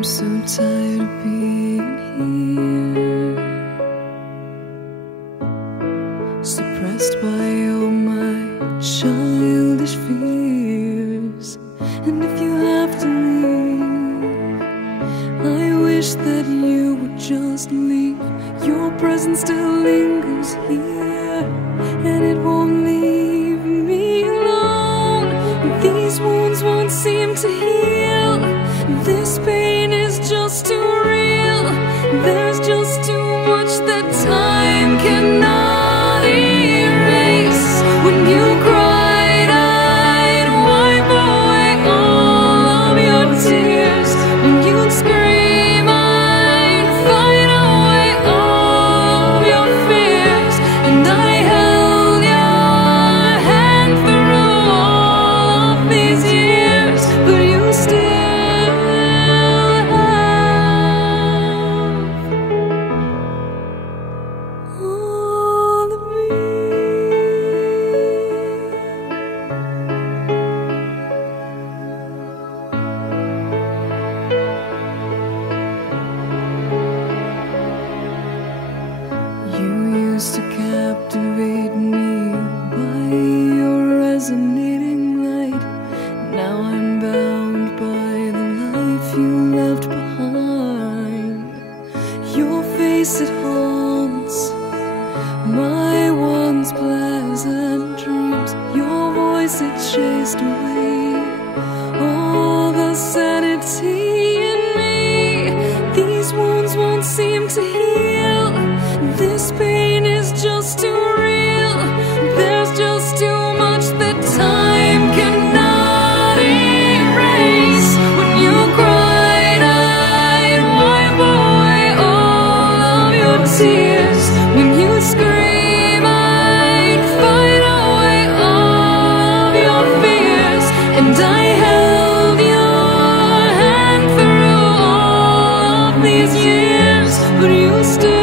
I'm so tired of being here, suppressed by all my childish fears. And if you have to leave, I wish that you would just leave. Your presence still lingers here, and it won't leave me alone. These wounds won't seem to heal. This pain is just too real. There's just too much that time cannot erase. When you cried, I'd wipe away all of your tears. When you'd scream, I'd fight away all of your fears. And I held your hand through all of these years, but you still to captivate me by your resonating light. Now I'm bound by the life you left behind. Your face, it haunts my once pleasant dreams. Your voice, it chased away all the sanity in me. These wounds won't seem to heal. This pain is just too real. There's just too much that time cannot erase. When you cried, I'd wipe away all of your tears. When you scream, I'd fight away all of your fears. And I held your hand through all of these years, but you still